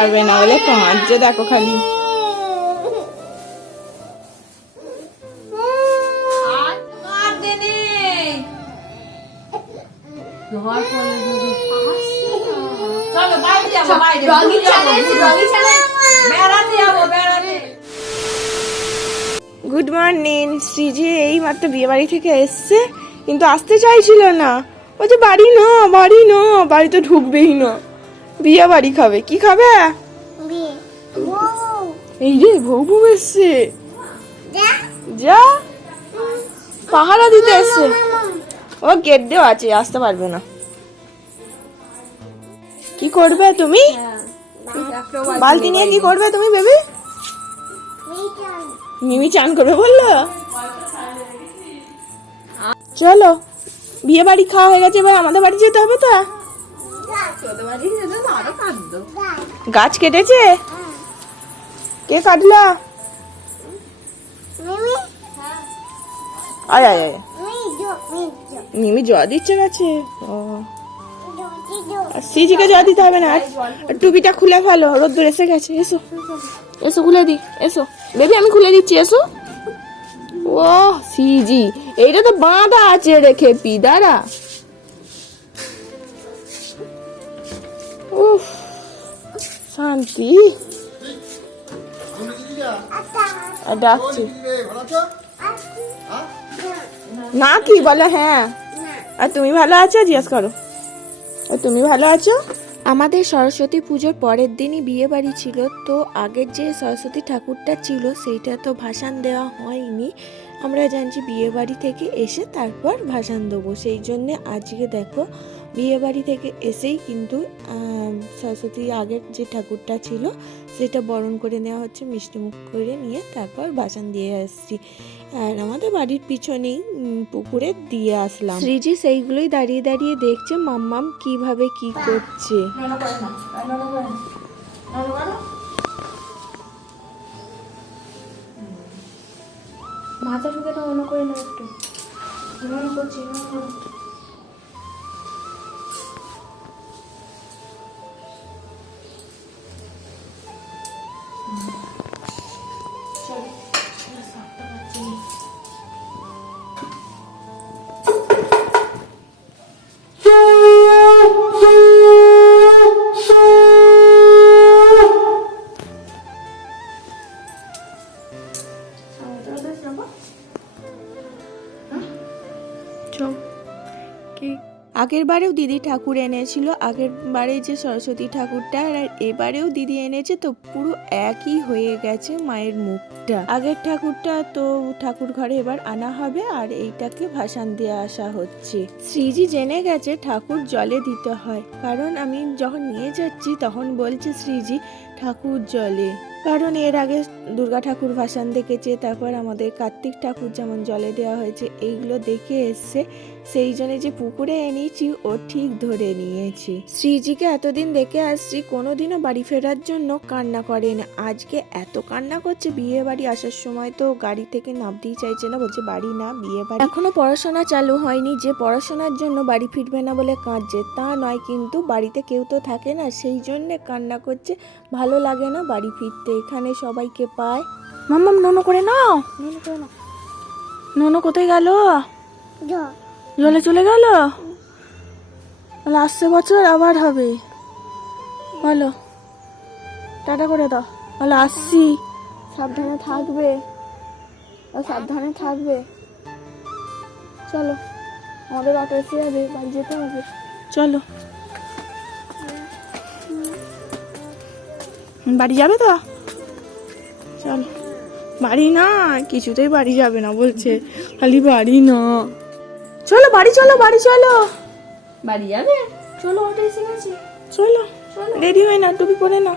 যাবে না বলে কাঁদছে, দেখো খালি। Good morning. শ্রীজি এই মাত্র বিয়ে বাড়ি থেকে এসছে, কিন্তু আসতে চাইছিল না। বলছে বাড়ি না, বাড়ি না, বাড়িতে ঢুকবেই না, বিয়ে বাড়ি খাবে। কি খাবে? এই রে বউ বউ এসছে, যা পাহারা দিতে এসছে। ও গেট দেওয়া আছে, আসতে পারবে না। কি করবে তুমি? বালতি নিয়ে কি করবে তুমি বেবি? মিমি চান করবে বললো। চলো, বিয়ে বাড়ি খাওয়া হয়ে গেছে, এবার আমাদের বাড়ি যেতে হবে। তো গাছ কেটেছে? কে কাটলা? আয় আয় আয়, মিমি জল দিচ্ছে গাছে। সিজিকে জল দিতে হবে না। আর টুপিটা খুলে ফেলো, রোদ্দুর এসে গেছে। এসো এসো, খুলে দি। এসো বেবি, আমি খুলে দিচ্ছি। এসো। ও সিজি, এইটা তো বাঁধা আছে রেখে পিদারা। উফ, শান্তি। ডাকছি না, কি বলে? হ্যাঁ। আর তুমি ভালো আছো? জিজ্ঞেস করো। তুমি ভালো আছো? আমাদের সরস্বতী পুজোর পরের দিনই বিয়ে বাড়ি ছিল। তো আগের যে সরস্বতী ঠাকুরটা ছিল সেইটা তো ভাসান দেওয়া হয়নি। আমরা জানছি বিয়ে বাড়ি থেকে এসে তারপর ভাসান দেবো। সেই জন্যে আজকে দেখো বিয়ে বাড়ি থেকে এসেই কিন্তু সরস্বতী আগের যে ঠাকুরটা ছিল সেটা বরণ করে নেওয়া হচ্ছে, মিষ্টিমুখ করে নিয়ে তারপর ভাসান দিয়ে আসছি। আর আমাদের বাড়ির পিছনেই পুকুরে দিয়ে আসলাম। শ্রীজি সেইগুলোই দাঁড়িয়ে দাঁড়িয়ে দেখছে মাম্মাম কিভাবে কি করছে। মাথা ঢুকে তো মনে করে না, একটু মনে করছি না। আগের বারেও দিদি ঠাকুর এনেছিল, আগের বারে যে সরস্বতী ঠাকুরটা, আর এবারেও দিদি এনেছে। তো পুরো একই হয়ে গেছে মায়ের মুখটা। আগের ঠাকুরটা তো ঠাকুর ঘরে এবার আনা হবে, আর এইটাকে ভাসান দিয়ে আসা হচ্ছে। শ্রীজি জেনে গেছে ঠাকুর জলে দিতে হয়, কারণ আমি যখন নিয়ে যাচ্ছি তখন বলছে শ্রীজি ঠাকুর জলে। কারণ এর আগে দুর্গা ঠাকুর ভাসান দেখেছে, তারপর আমাদের কার্তিক ঠাকুর যেমন জলে দেওয়া হয়েছে, এইগুলো দেখে এসছে। সেই জন্য যে পুকুরে এনেছি ও ঠিক ধরে নিয়েছি। শ্রীজিকে এতদিন দেখে আসছি, কোনোদিনও বাড়ি ফেরার জন্য কান্না করেন। আজকে এত কান্না করছে। বিয়ে বাড়ি আসার সময় তো গাড়ি থেকে নামতেই চাইছে না, বলছে বাড়ি না, বিয়ে বাড়ি। এখনো পড়াশোনা চালু হয়নি যে পড়াশোনার জন্য বাড়ি ফিরবে না বলে কাঁদছে তা নয়, কিন্তু বাড়িতে কেউ তো থাকে না, সেই জন্যে কান্না করছে। ভালো লাগে না বাড়ি ফিরতে, এখানে সবাইকে পায়। মাম্মাম নোনো করে নাও, নোনো করে নাও। নোনো কোথায় গেল? জলে চলে গেল। আসছে বছর আবার হবে। বলো টাটা করে দাও। বলো আসছি, সাবধানে থাকবে, সাবধানে থাকবে। চলো, আমাদের অটো এসে যাবে, বাড়ি যেতে হবে। চলো, বাড়ি যাবে তো? চলো। বাড়ি না, কিছুতেই বাড়ি যাবে না বলছে, খালি বাড়ি না। চলো বাড়ি, চলো বাড়ি, চলো বাড়ি যাবে। চলো, অটো এসে গেছে। চলো, রেডি হয়ে না, টুপি পরে না।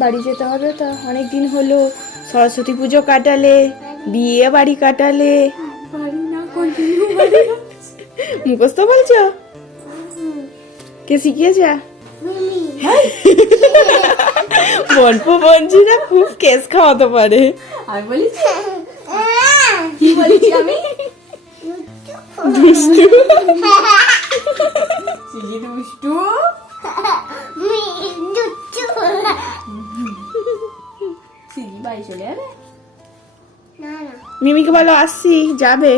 বাড়ি যেতে হবে তো, অনেকদিন হলো। সরস্বতী পুজো কাটালে, বিয়ে বাড়ি কাটালে, মুখস্থ বলছো? কে শিখিয়েছে? গল্প বঞ্চিরা খুব কেস খাওয়াতে পারে। আমি বলেছি, কি বলেছি আমি? দুষ্টু সিজি দুষ্টু। সিজি বাড়ি চলে যাবে? মিমিকে বলো আসছি, যাবে।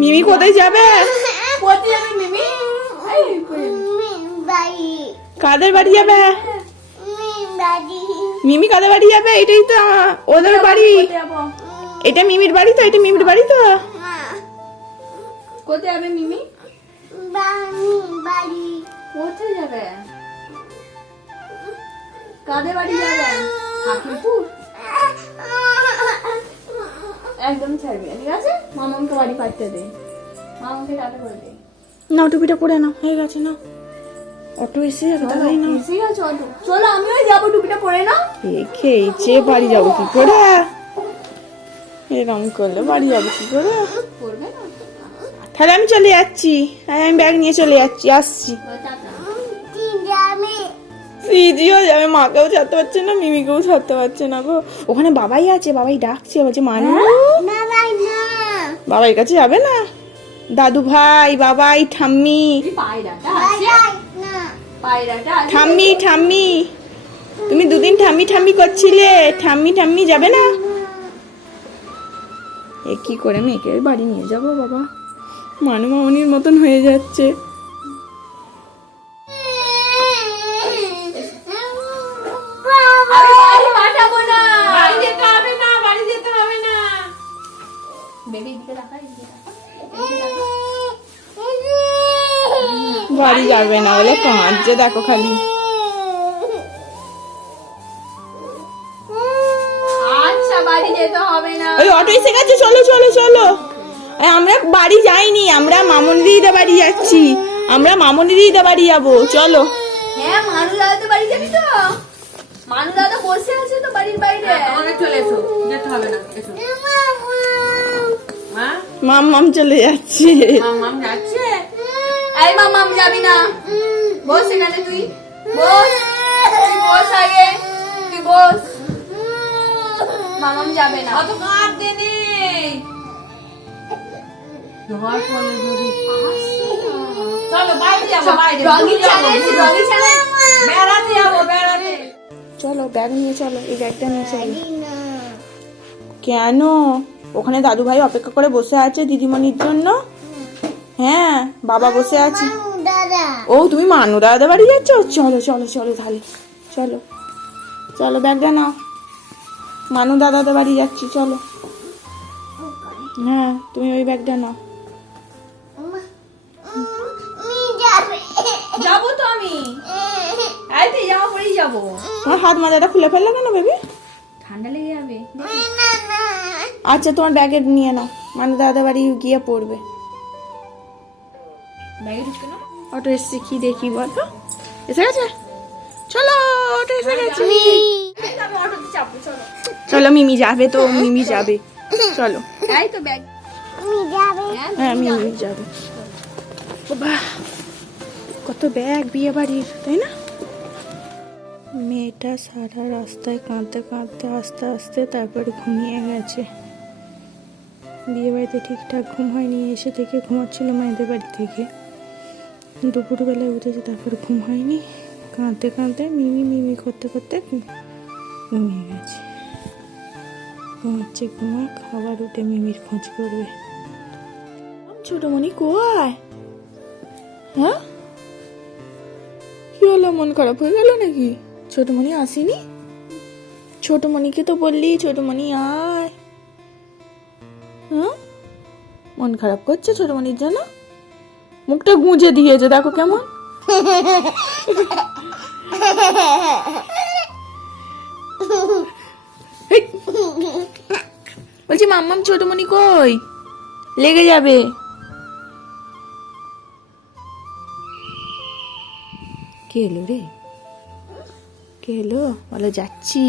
মিমি কোথায় যাবে? কোথায় যাবে মিমি? এই, কাদের বাড়ি যাবে? মিমি কাদের বাড়ি যাবে? এটাই তো ওদের বাড়ি। কোথায় যাবো? এটা মিমির বাড়ি তো, এটা মিমির বাড়ি তো। কোথায় যাবে মিমি? কোথায় যাবে? কাদের বাড়ি যাবে? ঠাকুরপুর? একদম ছাড়বি না, ঠিক আছে? মামাকে বাড়ি পাঠিয়ে দে, মামাকে টাটা করে দে। নাও টুপিটা পরে নাও, হয়ে গেছে না। অটো এসে যাবে, তাই না? ঠিক আছে, চলো চলো, আমিও যাবো, টুপিটা পরে না। খেয়েছে বাড়ি যাবো কি করে? এরকম করলে বাড়ি যাবো কি করে? পরবে না? তাহলে আমি চলে যাচ্ছি, আমি ব্যাগ নিয়ে চলে যাচ্ছি, আসছি। টাটা। সিজিও যাবে, মাকেও ছাড়তে পারছে না, মিমিকেও ছাড়তে পারছে না গো। ওখানে বাবাই আছে, বাবাই ডাকছে, বলছে মানু। বাবাই কাছে যাবে না? দাদু ভাই, বাবাই, ঠাম্মি, পায়রাটা আছে? পায়রাটা আছে? ঠাম্মি ঠাম্মি, তুমি দুদিন ঠাম্মি ঠাম্মি করছিলে, ঠাম্মি ঠাম্মি যাবে না? এ কি করে মেয়েকে বাড়ি নিয়ে যাবো বাবা, মানু মামনির মতন হয়ে যাচ্ছে। আমি বাড়ি পাঠাবো না। বাড়ি যেতে হবে না, বাড়ি যেতে হবে না। বেবি দিকে রাখা, এদিকে রাখা, এদিকে রাখা। বাড়ি যাবে না বলে কাঁদছে, দেখো খালি। আচ্ছা, বাড়ি যেতে হবে না। ওই অটো এসে গেছে, চলো চলো চলো। আমরা বাড়ি যাইনি, আমরা মামনি দিদিদের বাড়ি যাচ্ছি, আমরা মামনি দিদিদের বাড়ি যাবো, চলো। হ্যাঁ, মানু দাদা বাড়ি যাবি তো? মানু দাদা বসে আছে তো বাড়ির বাইরে। তোমাকে চলে এসো, যেতে হবে না, এসো। মা, মাম চলে যাচ্ছে। মাম যাচ্ছে। এই মামাম যাবি না, বস এখানে, তুই বস, তুই বস আগে, তুই বস। মামাম যাবে না। অত কাঁদতে নেই। তোমার কোলে যদি চলো বাইরে যাবো, বাইরে রঙিন ছেলে এসে, রঙিন ছেলে। বেড়াতে যাবো, বেড়াতে। চলো ব্যাগ নিয়ে চলো, এই ব্যাগটা নিয়ে চলো। কেন? ওখানে দাদু ভাই অপেক্ষা করে বসে আছে দিদিমণির জন্য। হ্যাঁ, বাবা বসে আছে। ও তুমি মানু দাদা বাড়ি যাচ্ছ? চলো চলো চলো তাহলে, চলো চলো, ব্যাগটা নাও। মানু দাদা বাড়ি যাচ্ছি, চলো। হ্যাঁ, তুমি ওই ব্যাগটা নাও। যাবো তো আমি, এই তুই জামা পরেই যাবো। তোমার হাত মাজাটা খুলে ফেললে কেন বেবি? ঠান্ডা লেগে যাবে। আচ্ছা, তোমার ব্যাগে নিয়ে নাও, মানু দাদা বাড়ি গিয়ে পড়বে। ব্যাগে ঢুকে না। অটো এসছে, কি দেখি বলো? এসে গেছে, চলো অটো এসে গেছে। এই তো আমি অটোতে চাপবো, চলো। চলো, মিমি যাবে তো, মিমি যাবে, চলো। এই তো ব্যাগ। হ্যাঁ, মিমি যাবে। বাবা, কত ব্যাগ বিয়ে বাড়ির, তাই না? মেয়েটা সারা রাস্তায় কাঁদতে কাঁদতে আস্তে আস্তে তারপরে ঘুমিয়ে গেছে। বিয়ে বাড়িতে ঠিকঠাক ঘুম হয়নি, এসে থেকে ঘুমাচ্ছিল মায়েদের বাড়ি থেকে। দুপুরবেলায় উঠেছে, তারপর ঘুম হয়নি, কাঁদতে কাঁদতে মিমি মিমি করতে করতে ঘুমিয়ে গেছে। ঘুমাচ্ছে, ঘুমাক, আবার উঠে মিমির খোঁজ করবে। ছোটমণি কোয়ায়? হ্যাঁ, কি হলো, মন খারাপ হয়ে গেল নাকি? ছোটমণি আসেনি? ছোটমণিকে তো বললি ছোটমণি আয়। হ্যাঁ, মন খারাপ করছে ছোটমণির জন্য? মুখটা গুঁজে দিয়েছে, দেখো কেমন। এই, বলছি মাম্মাম ছোটমণি কই? লেগে যাবে। কে এলো রে? কে এলো? বলো যাচ্ছি।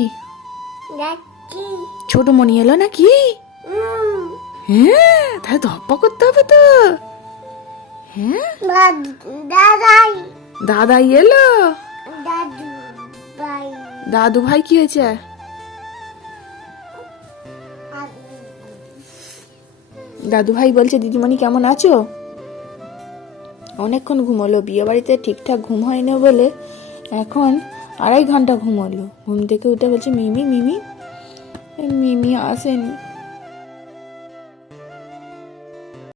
ছোটমণি এলো নাকি? হ্যাঁ, তাহলে ধপ্পা করতে হবে তো। হ্যাঁ, দাদাই এলো। দাদু ভাই কি হয়েছে? দাদু ভাই বলছে দিদিমণি কেমন আছো? অনেকক্ষণ ঘুমোলো, বিয়ে বাড়িতে ঠিকঠাক ঘুম হয়নি বলে এখন 2.5 ঘন্টা ঘুমোলো। ঘুম থেকে উঠে বলছে মিমি মিমি, মিমি আসেনি।